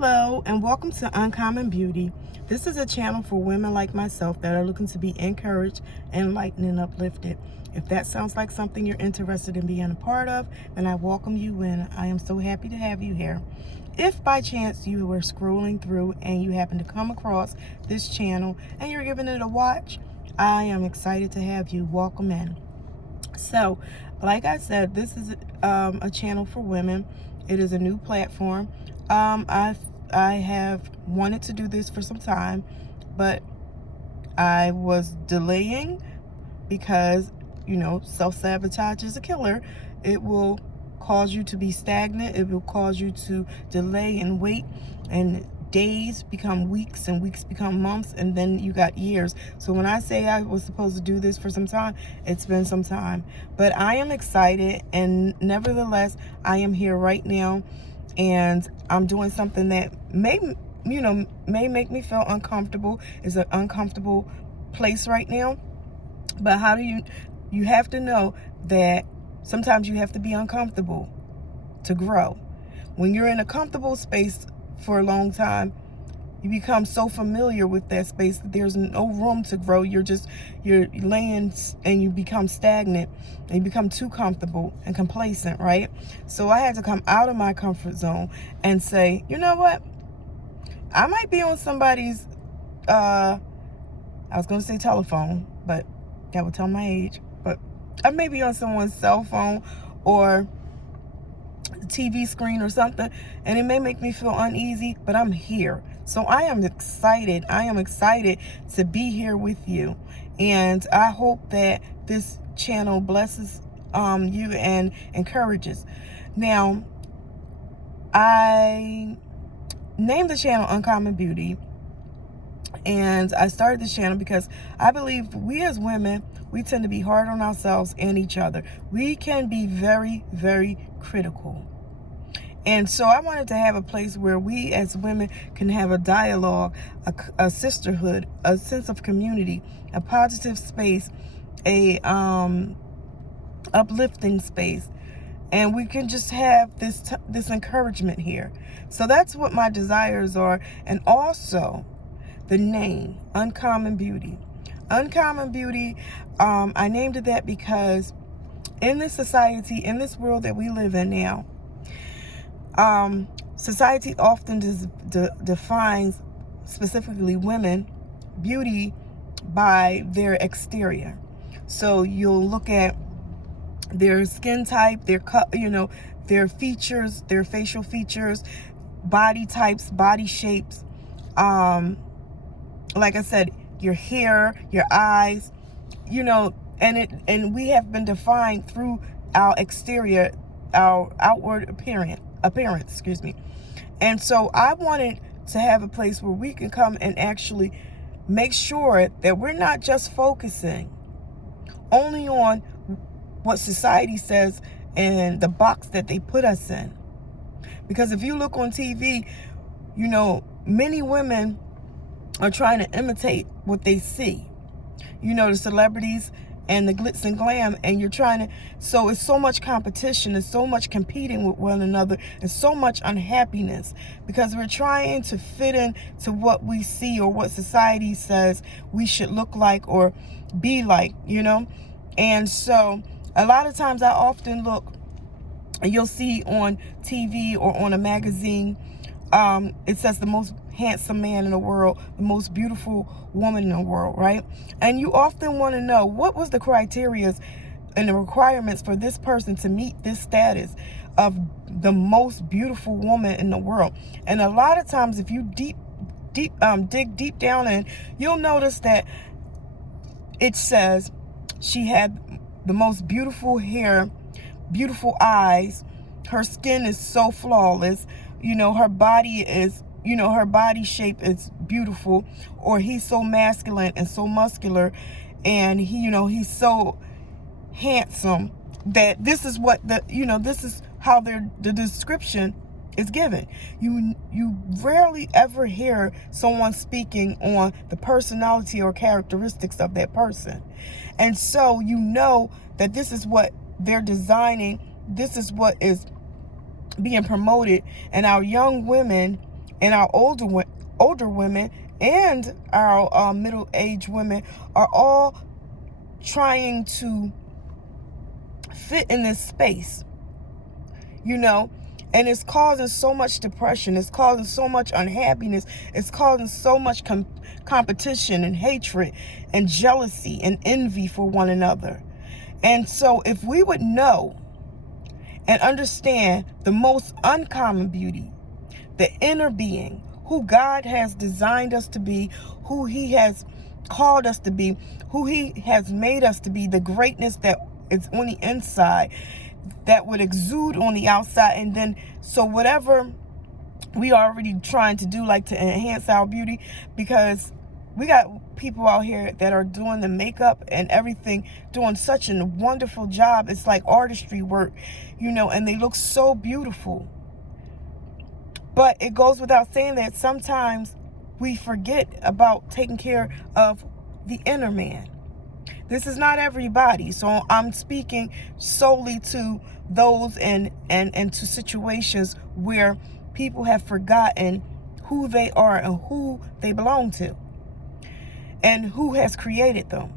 Hello and welcome to Uncommon Beauty. This is a channel for women like myself that are looking to be encouraged, enlightened, and uplifted. If that sounds like something you're interested in being a part of, then I welcome you in. I am so happy to have you here. If by chance you were scrolling through and you happen to come across this channel and you're giving it a watch, I am excited to have you. Welcome in. So, like I said, this is a channel for women. It is a new platform. I have wanted to do this for some time, but I was delaying because, self-sabotage is a killer. It will cause you to be stagnant. It will cause you to delay and wait, and days become weeks and weeks become months, and then you got years. So when I say I was supposed to do this for some time, it's been some time. But I am excited, and nevertheless, I am here right now, and I'm doing something that may make me feel uncomfortable. It's an uncomfortable place right now. But how do you have to know that sometimes you have to be uncomfortable to grow. When you're in a comfortable space for a long time, you become so familiar with that space that there's no room to grow. You're laying and you become stagnant and you become too comfortable and complacent, right? So I had to come out of my comfort zone and say, you know what? I might be on somebody's, I was going to say telephone, but that would tell my age. But I may be on someone's cell phone or TV screen or something, and it may make me feel uneasy, but I'm here. So I am excited. I am excited to be here with you, and I hope that this channel blesses you and encourages. Now, I named the channel Uncommon Beauty, and I started this channel because I believe we as women, we tend to be hard on ourselves and each other. We can be very, very critical. And so I wanted to have a place where we as women can have a dialogue, a sisterhood, a sense of community, a positive space, a uplifting space. And we can just have this encouragement here. So that's what my desires are. And also the name, Uncommon Beauty. Uncommon Beauty, I named it that because in this society, in this world that we live in now, society often defines, specifically women, beauty by their exterior. So you'll look at their skin type, their features, their facial features, body types, body shapes. Like I said, your hair, your eyes, and we have been defined through our exterior, our outward appearance, excuse me. And so I wanted to have a place where we can come and actually make sure that we're not just focusing only on what society says and the box that they put us in. Because if you look on TV, many women are trying to imitate what they see. The celebrities and the glitz and glam, and so it's so much competition, it's so much competing with one another, and so much unhappiness because we're trying to fit in to what we see or what society says we should look like or be like, And so a lot of times I often look, and you'll see on TV or on a magazine, it says the most handsome man in the world, the most beautiful woman in the world, right? And you often want to know what was the criteria and the requirements for this person to meet this status of the most beautiful woman in the world. And a lot of times, if you dig deep down in, you'll notice that it says she had the most beautiful hair, beautiful eyes, her skin is so flawless, her body is, her body shape is beautiful, or he's so masculine and so muscular, and he's so handsome that this is what this is how the description is given. You rarely ever hear someone speaking on the personality or characteristics of that person. And so that this is what they're designing, this is what is being promoted, and our young women And our older women and our middle-aged women are all trying to fit in this space, and it's causing so much depression. It's causing so much unhappiness. It's causing so much competition and hatred and jealousy and envy for one another. And so if we would know and understand the most uncommon beauty, the inner being, who God has designed us to be, who he has called us to be, who he has made us to be, the greatness that is on the inside that would exude on the outside. And then, so whatever we are already trying to do, like to enhance our beauty, because we got people out here that are doing the makeup and everything, doing such a wonderful job. It's like artistry work, and they look so beautiful. But it goes without saying that sometimes we forget about taking care of the inner man. This is not everybody. So I'm speaking solely to those and to situations where people have forgotten who they are and who they belong to and who has created them.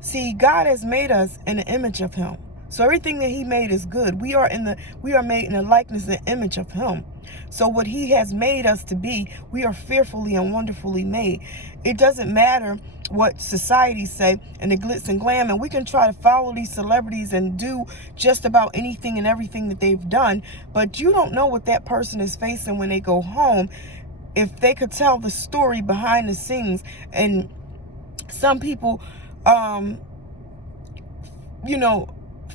See, God has made us in the image of him. So everything that he made is good. We are made in the likeness and image of him. So what he has made us to be, we are fearfully and wonderfully made. It doesn't matter what society say and the glitz and glam, and we can try to follow these celebrities and do just about anything and everything that they've done, but you don't know what that person is facing when they go home. If they could tell the story behind the scenes. And some people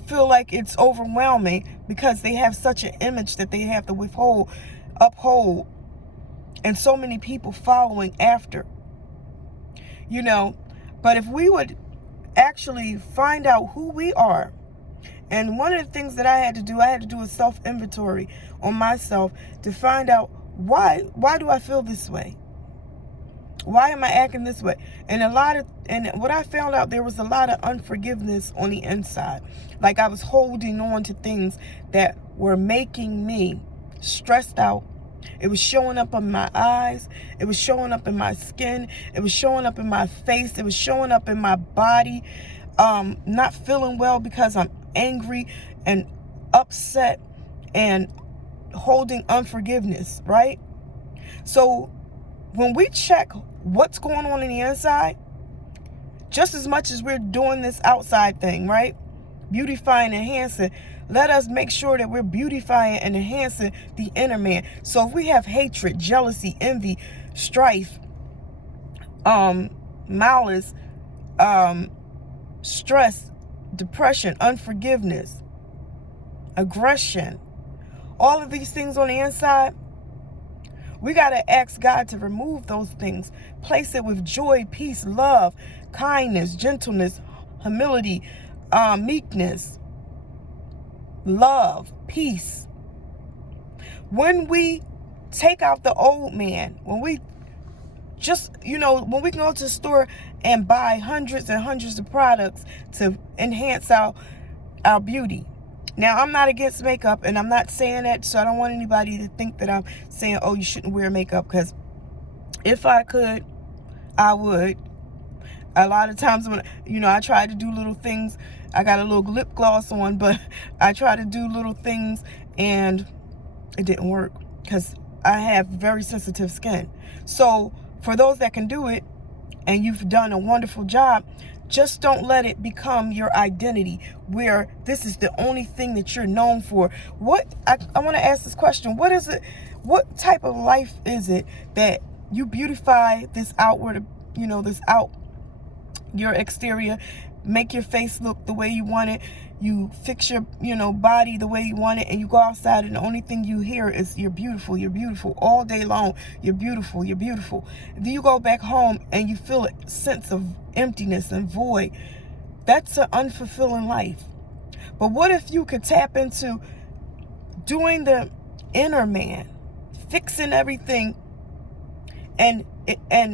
feel like it's overwhelming because they have such an image that they have to uphold, and so many people following after, but if we would actually find out who we are. And one of the things that I had to do a self-inventory on myself to find out why do I feel this way? Why am I acting this way? And what I found out, there was a lot of unforgiveness on the inside. Like I was holding on to things that were making me stressed out. It was showing up in my eyes. It was showing up in my skin. It was showing up in my face. It was showing up in my body. Not feeling well because I'm angry and upset and holding unforgiveness, right? So when we check what's going on in the inside, just as much as we're doing this outside thing, right? Beautifying, enhancing. Let us make sure that we're beautifying and enhancing the inner man. So if we have hatred, jealousy, envy, strife, malice, stress, depression, unforgiveness, aggression, all of these things on the inside, we got to ask God to remove those things. Place it with joy, peace, love, kindness, gentleness, humility, meekness, love, peace. When we take out the old man, when we when we can go to the store and buy hundreds and hundreds of products to enhance our beauty. Now, I'm not against makeup, and I'm not saying that, so I don't want anybody to think that I'm saying, oh, you shouldn't wear makeup, because if I could, I would. A lot of times when, I try to do little things, I got a little lip gloss on, but I try to do little things, and it didn't work, because I have very sensitive skin. So for those that can do it, and you've done a wonderful job, just don't let it become your identity where this is the only thing that you're known for. I want to ask this question. What is it? What type of life is it that you beautify this outward, your exterior, make your face look the way you want it, you fix your, body the way you want it, and you go outside and the only thing you hear is you're beautiful all day long, you're beautiful. Then you go back home and you feel a sense of emptiness and void. That's an unfulfilling life. But what if you could tap into doing the inner man, fixing everything and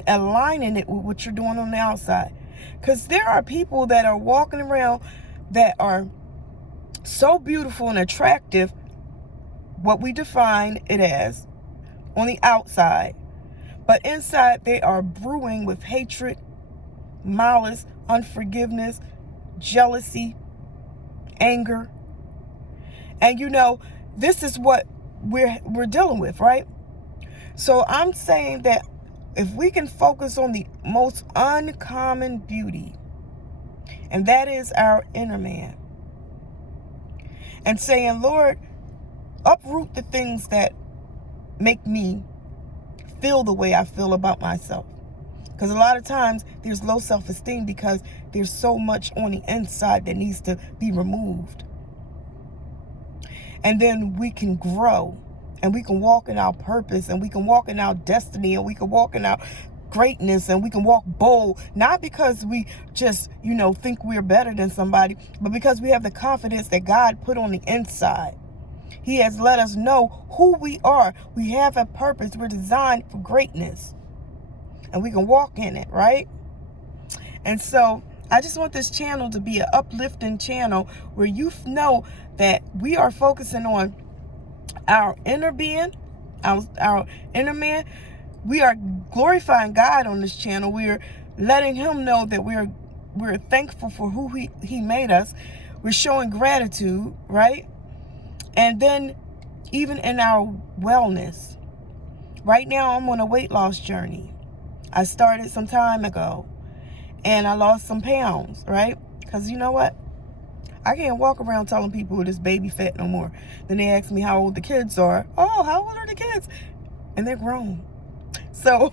aligning it with what you're doing on the outside? Because there are people that are walking around that are so beautiful and attractive, what we define it as, on the outside, but inside they are brewing with hatred, malice, unforgiveness, jealousy, anger. And this is what we're dealing with, right? So I'm saying that if we can focus on the most uncommon beauty, and that is our inner man, and saying, Lord, uproot the things that make me feel the way I feel about myself. Because a lot of times there's low self-esteem because there's so much on the inside that needs to be removed. And then we can grow, and we can walk in our purpose, and we can walk in our destiny, and we can walk in our greatness, and we can walk bold, not because we just, think we're better than somebody, but because we have the confidence that God put on the inside. He has let us know who we are. We have a purpose. We're designed for greatness, and we can walk in it, right? And so I just want this channel to be an uplifting channel where you know that we are focusing on our inner being, our inner man. We are glorifying God on this channel. We're letting him know that we're thankful for who he made us. We're showing gratitude, right? And then even in our wellness. Right now I'm on a weight loss journey. I started some time ago, and I lost some pounds, right? Because you know what? I can't walk around telling people this baby fat no more. Then they ask me how old the kids are. Oh, how old are the kids? And they're grown. So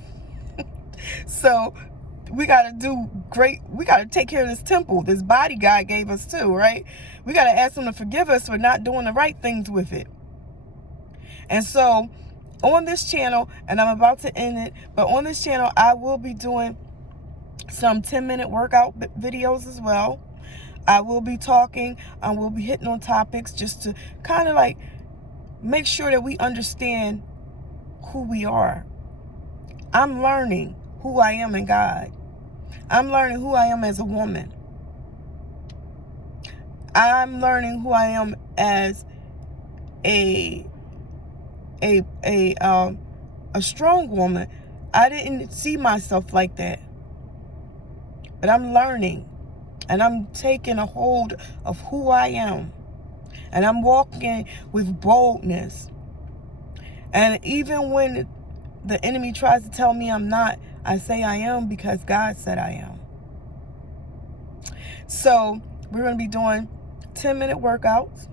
we got to do great. We got to take care of this temple, this body God gave us too, right? We got to ask him to forgive us for not doing the right things with it. And so on this channel, and I'm about to end it, but on this channel, I will be doing some 10-minute workout videos as well. I will be talking, I will be hitting on topics just to kind of like make sure that we understand who we are. I'm learning who I am in God. I'm learning who I am as a woman. I'm learning who I am as a strong woman. I didn't see myself like that. But I'm learning, and I'm taking a hold of who I am. And I'm walking with boldness. And even when the enemy tries to tell me I'm not, I say I am because God said I am. So we're going to be doing 10-minute workouts.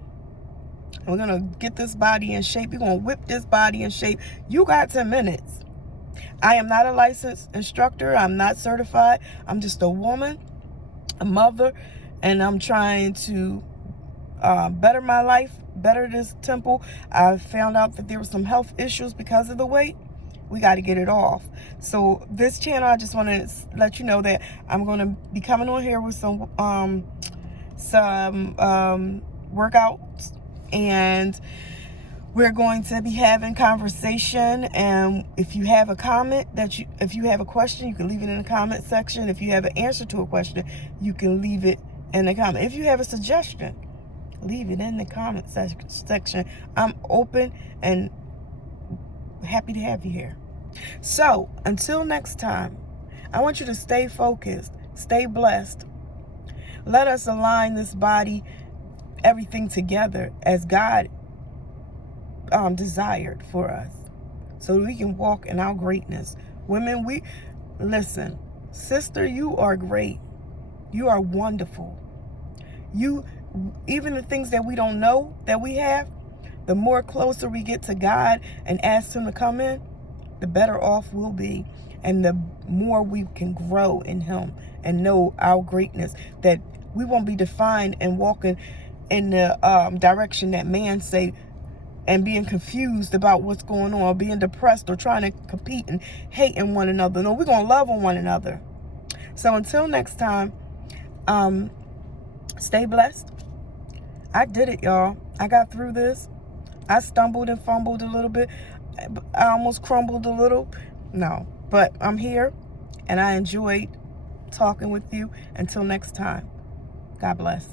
We're going to get this body in shape. We're going to whip this body in shape. You got 10 minutes. I am not a licensed instructor. I'm not certified. I'm just a woman, a mother, and I'm trying to better my life, better this temple. I found out that there were some health issues because of the weight. We got to get it off. So this channel, I just want to let you know that I'm going to be coming on here with some workouts, and we're going to be having conversation. And if you have a comment if you have a question, you can leave it in the comment section. If you have an answer to a question, you can leave it in the comment. If you have a suggestion, leave it in the comment section. I'm open and happy to have you here. So until next time, I want you to stay focused, stay blessed. Let us align this body, everything together as God desired for us, so we can walk in our greatness. Women, listen, sister, you are great. You are wonderful. Even the things that we don't know that we have, the more closer we get to God and ask him to come in, the better off we'll be, and the more we can grow in him and know our greatness, that we won't be defined and walking in the direction that man say, and being confused about what's going on, or being depressed, or trying to compete and hating one another. No, we're going to love on one another. So until next time, stay blessed. I did it, y'all. I got through this. I stumbled and fumbled a little bit. I almost crumbled a little. No, but I'm here, and I enjoyed talking with you. Until next time, God bless.